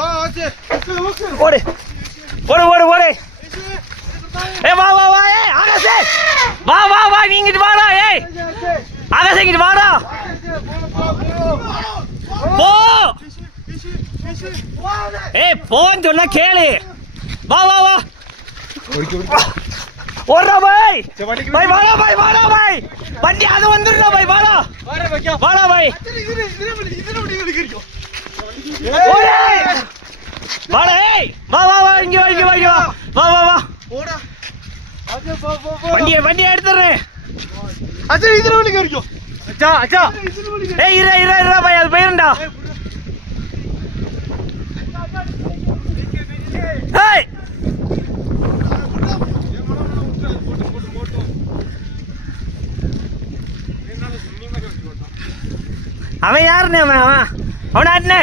ஓடு ஓடு ஓடு ஓடு. ஏ வா வா வா. ஏய் ஆகாஷ் வா வா வா. நீ இங்கிட்டு வாடா. ஏய் ஆகாஷ் இங்கிட்டு வாடா. போ. ஏய் போன்னு சொன்னா கேளு. வா வா வா. ஓடுறா பாய். பாய் வாடா பாய் வாடா பாய். வண்டி அது வந்துடுறா பாய் வாடா. வாடா பாய். வாடா ஏய் வா வா வா. இங்க வா இங்க வா இங்க வா. வா வா வா. ஓடா. வண்டியை எடுத்துறேன். அச்சா இதுல வண்டி கறிக்கோ. அச்சா அச்சா. ஏய் இரு இரு இரு பாய் அது போயிரண்டா. ஏய் அவன் யாருன்னு அவன் அவன் அவனாட்டுனே.